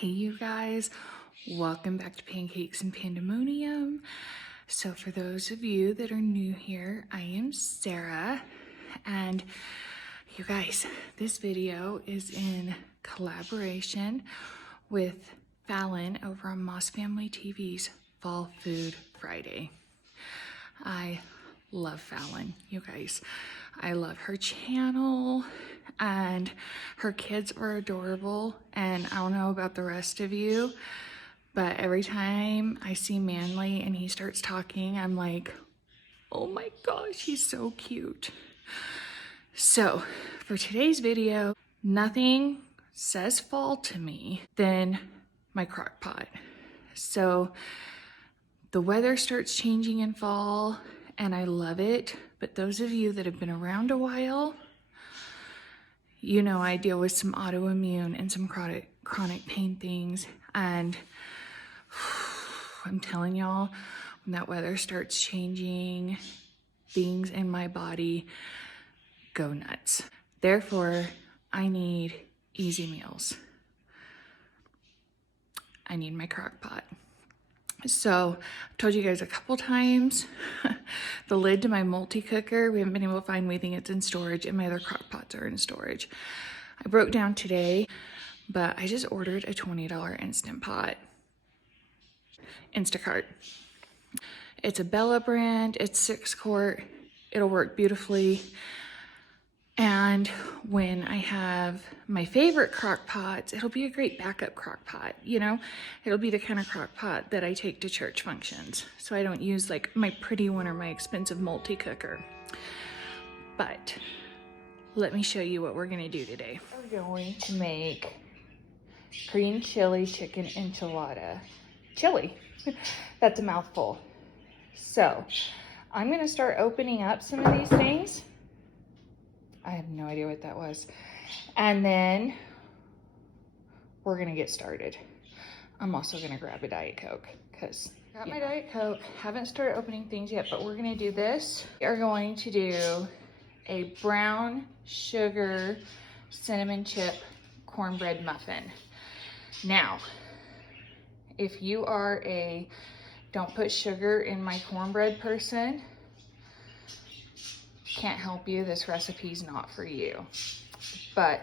Hey you guys, welcome back to Pancakes and Pandemonium. So for those of you that are new here, I am Sarah, and you guys, this video is in collaboration with Fallon over on Moss Family TV's Fall Food Friday. I love Fallon, you guys. I love her channel and her kids are adorable, and I don't know about the rest of you, but every time I see Manly and he starts talking, I'm like, oh my gosh, he's so cute. So for today's video, nothing says fall to me than my crock pot. So the weather starts changing in fall and I love it, but those of you that have been around a while, you know I deal with some autoimmune and some chronic pain things, and I'm telling y'all, when that weather starts changing, things in my body go nuts. Therefore, I need easy meals. I need my crock pot. So I've told you guys a couple times, the lid to my multi-cooker, we haven't been able to find. We think it's in storage, and my other crock pots are in storage. I broke down today, but I just ordered a $20 Instant Pot. Instacart. It's a Bella brand, it's 6 quart, it'll work beautifully. And when I have my favorite crock pots, it'll be a great backup crock pot, you know? It'll be the kind of crock pot that I take to church functions. So I don't use like my pretty one or my expensive multi-cooker. But let me show you what we're gonna do today. We're going to make green chili chicken enchilada. Chili, that's a mouthful. So I'm gonna start opening up some of these things. I have no idea what that was. And then we're gonna get started. I'm also gonna grab a Diet Coke because I got my Diet Coke. Haven't started opening things yet, but we're gonna do this. We are going to do a brown sugar cinnamon chip cornbread muffin. Now, if you are a don't put sugar in my cornbread person, can't help you, this recipe's not for you. But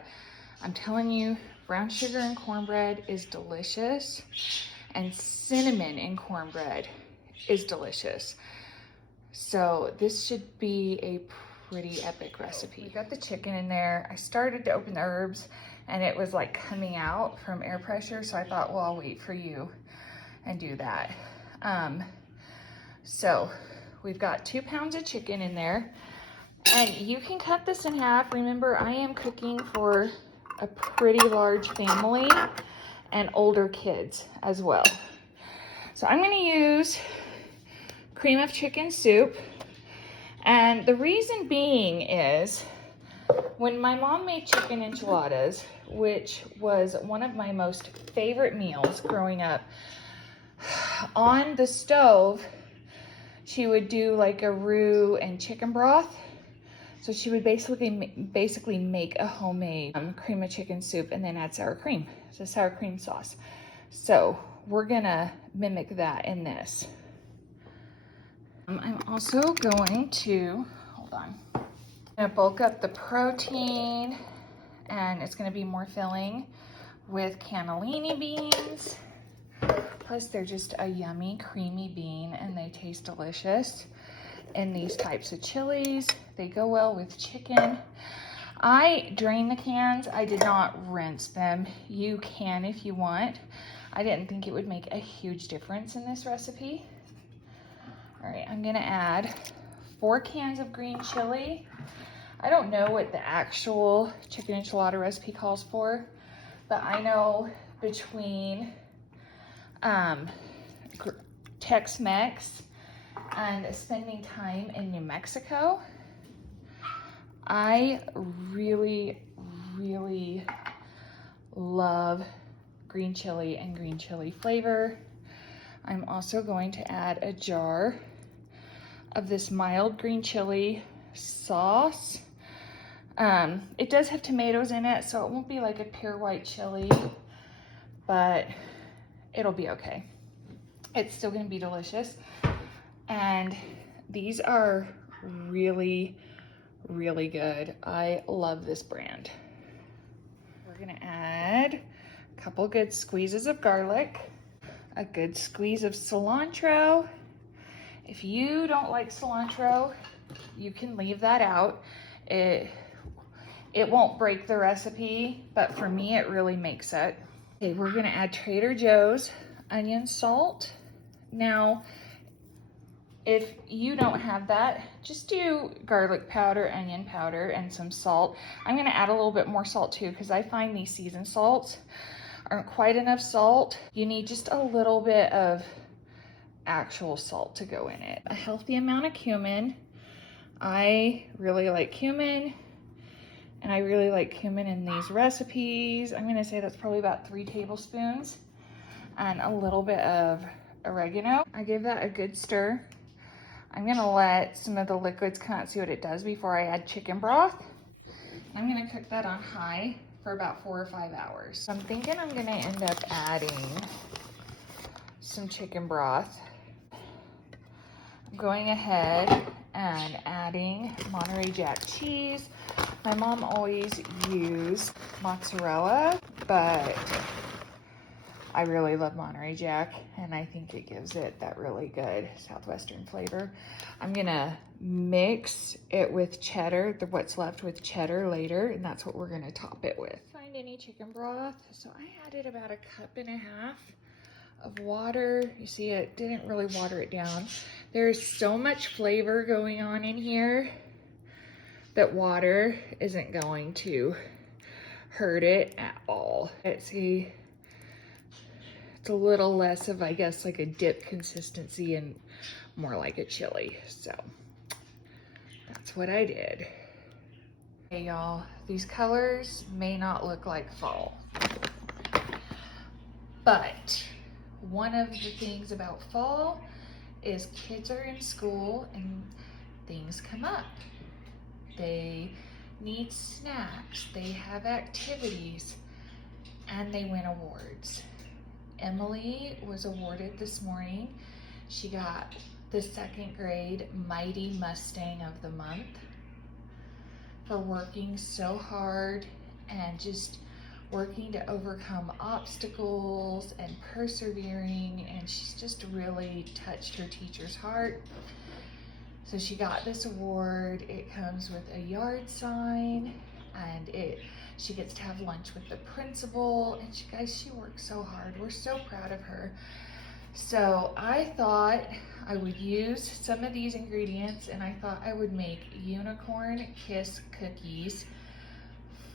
I'm telling you, brown sugar in cornbread is delicious, and cinnamon in cornbread is delicious. So this should be a pretty epic recipe. We got the chicken in there. I started to open the herbs and it was like coming out from air pressure, so I thought, well, I'll wait for you and do that. So we've got 2 pounds of chicken in there. And you can cut this in half. Remember, I am cooking for a pretty large family and older kids as well. So I'm gonna use cream of chicken soup. And the reason being is when my mom made chicken enchiladas, which was one of my most favorite meals growing up, on the stove, she would do like a roux and chicken broth. So she would basically make a homemade cream of chicken soup and then add sour cream. So sour cream sauce. So we're gonna mimic that in this. I'm also going to, hold on. I'm gonna bulk up the protein, and it's gonna be more filling with cannellini beans. Plus they're just a yummy creamy bean and they taste delicious. In these types of chilies, they go well with chicken. I drain the cans. I did not rinse them. You can if you want. I didn't think it would make a huge difference in this recipe. All right, I'm gonna add 4 cans of green chili. I don't know what the actual chicken enchilada recipe calls for, but I know between Tex-Mex and spending time in New Mexico, I really, really love green chili and green chili flavor. I'm also going to add a jar of this mild green chili sauce. It does have tomatoes in it, so it won't be like a pure white chili, but it'll be okay. It's still gonna be delicious. And these are really, really good. I love this brand. We're gonna add a couple good squeezes of garlic, a good squeeze of cilantro. If you don't like cilantro, you can leave that out. It won't break the recipe, but for me, it really makes it. Okay, we're gonna add Trader Joe's onion salt. Now, if you don't have that, just do garlic powder, onion powder, and some salt. I'm gonna add a little bit more salt too, because I find these seasoned salts aren't quite enough salt. You need just a little bit of actual salt to go in it. A healthy amount of cumin. I really like cumin, and I really like cumin in these recipes. I'm gonna say that's probably about 3 tablespoons, and a little bit of oregano. I gave that a good stir. I'm gonna let some of the liquids come out, see what it does before I add chicken broth. I'm gonna cook that on high for about 4 or 5 hours. So I'm thinking I'm gonna end up adding some chicken broth. I'm going ahead and adding Monterey Jack cheese. My mom always used mozzarella, but I really love Monterey Jack, and I think it gives it that really good Southwestern flavor. I'm gonna mix it with cheddar, what's left with cheddar later, and that's what we're gonna top it with. Find any chicken broth, so I added about 1.5 cups of water. You see, it didn't really water it down. There's so much flavor going on in here that water isn't going to hurt it at all. Let's see. It's a little less of, I guess, like a dip consistency and more like a chili. So that's what I did. Hey y'all, these colors may not look like fall, but one of the things about fall is kids are in school and things come up. They need snacks, they have activities, and they win awards. Emily was awarded this morning. She got the 2nd grade Mighty Mustang of the Month for working so hard and just working to overcome obstacles and persevering, and she's just really touched her teacher's heart. So she got this award. It comes with a yard sign, and she gets to have lunch with the principal, and she works so hard. We're so proud of her. So I thought I would use some of these ingredients, and I thought I would make unicorn kiss cookies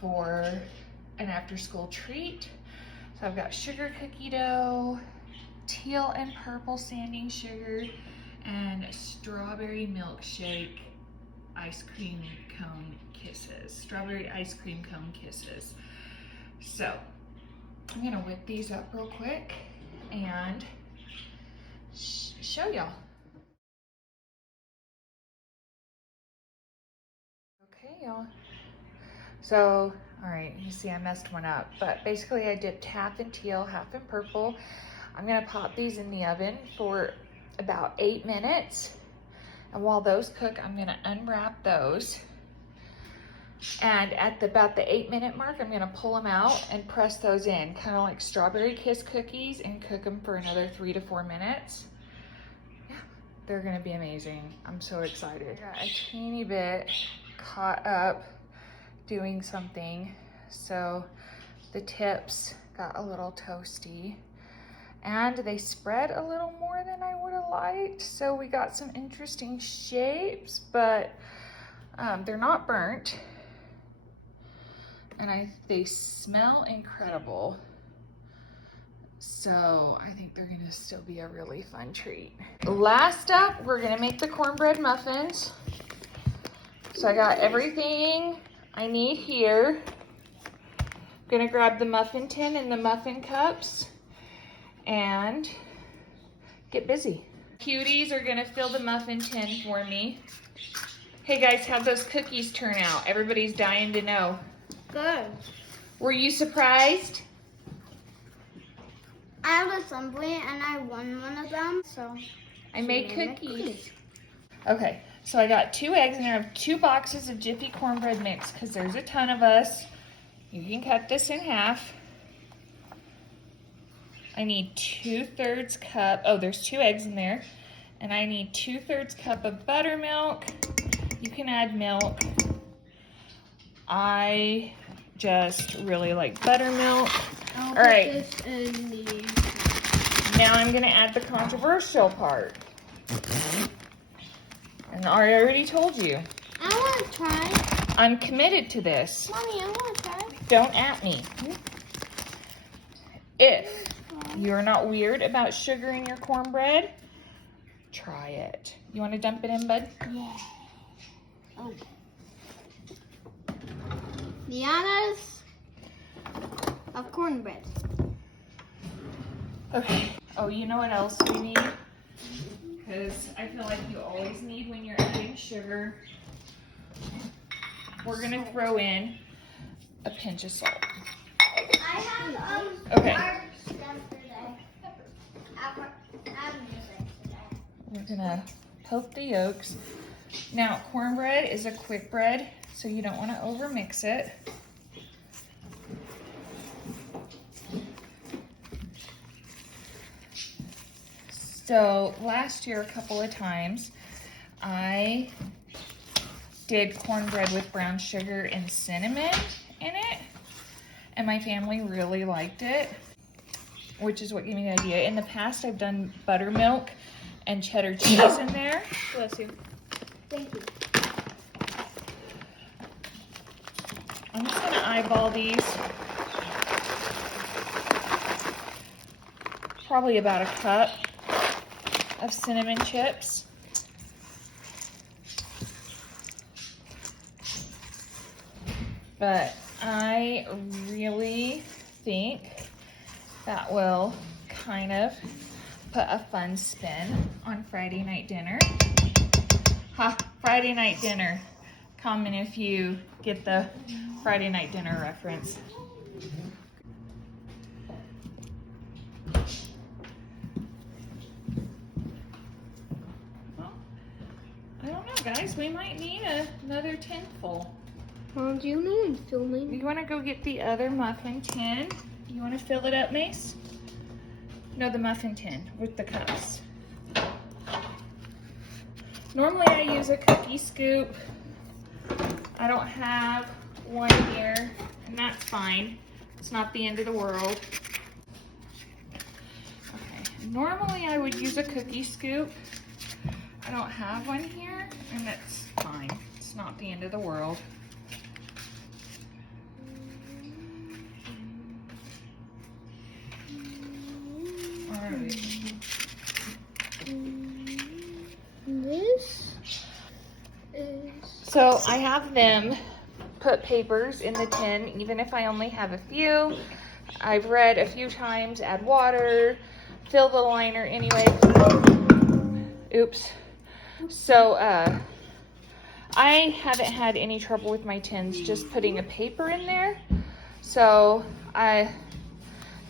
for an after-school treat. So I've got sugar cookie dough, teal and purple sanding sugar, and strawberry milkshake ice cream cone kisses. Strawberry ice cream cone kisses. So I'm gonna whip these up real quick and show y'all. Okay, y'all. So, all right, you see I messed one up, but basically I dipped half in teal, half in purple. I'm gonna pop these in the oven for about 8 minutes. And while those cook, I'm gonna unwrap those. And at about the 8-minute mark, I'm gonna pull them out and press those in, kind of like strawberry kiss cookies, and cook them for another 3 to 4 minutes. Yeah, they're gonna be amazing. I'm so excited. I got a teeny bit caught up doing something, so the tips got a little toasty, and they spread a little more than I would have liked. So we got some interesting shapes, but they're not burnt. And they smell incredible. So I think they're gonna still be a really fun treat. Last up, we're gonna make the cornbread muffins. So I got everything I need here. I'm gonna grab the muffin tin and the muffin cups and get busy. Cuties are gonna fill the muffin tin for me. Hey guys, how'd those cookies turn out? Everybody's dying to know. Good. Were you surprised? I have assembly and I won one of them, so I made cookies. Okay, so I got 2 eggs and I have 2 boxes of Jiffy cornbread mix because there's a ton of us. You can cut this in half. I need 2/3 cup. Oh, there's 2 eggs in there. And I need 2/3 cup of buttermilk. You can add milk. I just really like buttermilk. All right. This in the... Now I'm gonna add the controversial part. And I already told you. I want to try. I'm committed to this. Mommy, I want to try. Don't at me. If you're not weird about sugar in your cornbread, try it. You want to dump it in, bud? Yeah. Oh. Liana's of cornbread. Okay. Oh, you know what else we need? Because I feel like you always need when you're adding sugar. We're going to throw in a pinch of salt. I have Okay. yesterday. We're going to poke the yolks. Now, cornbread is a quick bread, so you don't want to overmix it. So last year, a couple of times, I did cornbread with brown sugar and cinnamon in it, and my family really liked it, which is what gave me the idea. In the past, I've done buttermilk and cheddar cheese in there. Bless you. Thank you. I'm just gonna eyeball these. Probably about a cup of cinnamon chips. But I really think that will kind of put a fun spin on Friday night dinner. Ha, Friday night dinner. Comment if you get the Friday night dinner reference. I don't know, guys. We might need another tin full. What do you mean, filming? You want to go get the other muffin tin? You want to fill it up, Mace? No, the muffin tin with the cups. Normally I use a cookie scoop. I don't have one here, and that's fine. It's not the end of the world. Okay. Normally I would use a cookie scoop. I don't have one here, and that's fine. It's not the end of the world. All right. This is... So I have them put papers in the tin, even if I only have a few. I've read a few times, add water, fill the liner anyway. Oops. So I haven't had any trouble with my tins just putting a paper in there. So I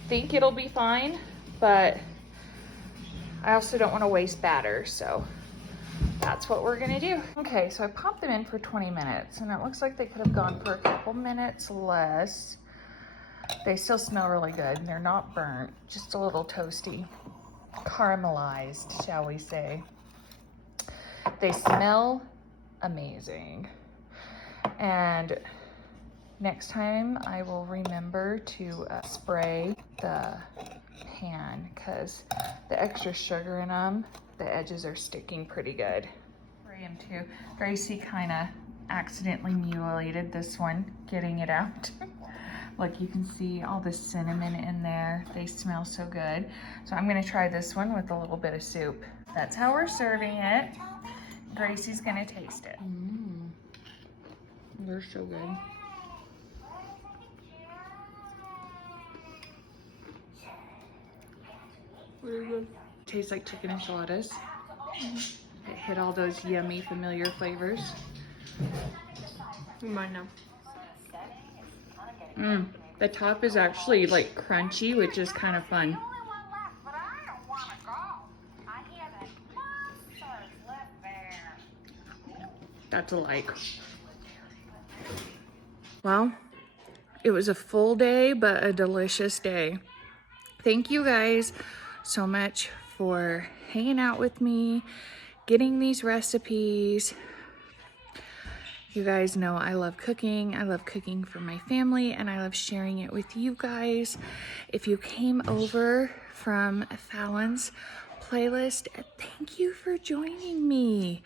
think it'll be fine, but I also don't want to waste batter, so that's what we're gonna do. Okay, so I popped them in for 20 minutes, and it looks like they could have gone for a couple minutes less. They still smell really good, and they're not burnt, just a little toasty, caramelized, shall we say. They smell amazing. And next time I will remember to spray the pan, because the extra sugar in them, the edges are sticking pretty good. Spray them too. Gracie kind of accidentally mutilated this one, getting it out. Look, you can see all the cinnamon in there. They smell so good. So I'm gonna try this one with a little bit of soup. That's how we're serving it. Gracie's gonna taste it. They're so good. Really good. Tastes like chicken enchiladas. It hit all those yummy, familiar flavors. Mine now. The top is actually like crunchy, which is kind of fun. That's a like. Well, it was a full day, but a delicious day. Thank you guys so much for hanging out with me, getting these recipes. You guys know I love cooking. I love cooking for my family, and I love sharing it with you guys. If you came over from Fallon's playlist, thank you for joining me.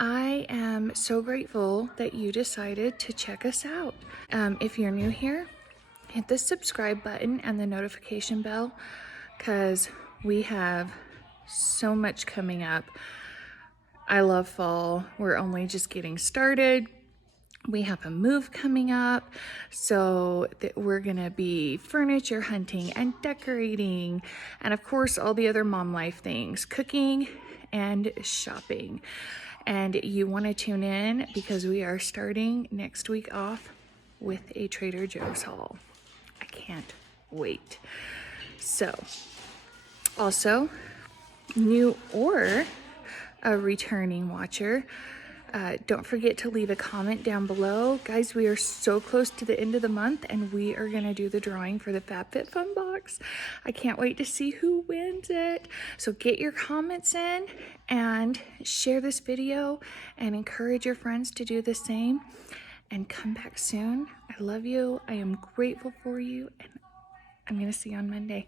I am so grateful that you decided to check us out. If you're new here, hit the subscribe button and the notification bell, because we have so much coming up. I love fall. We're only just getting started. We have a move coming up, so that we're gonna be furniture hunting and decorating, and of course all the other mom life things, cooking and shopping. And you want to tune in because we are starting next week off with a Trader Joe's haul. I can't wait. So, also, new or a returning watcher, don't forget to leave a comment down below. Guys, we are so close to the end of the month, and we are going to do the drawing for the FabFitFun box. I can't wait to see who wins it. So get your comments in and share this video and encourage your friends to do the same. And come back soon. I love you. I am grateful for you, and I'm going to see you on Monday.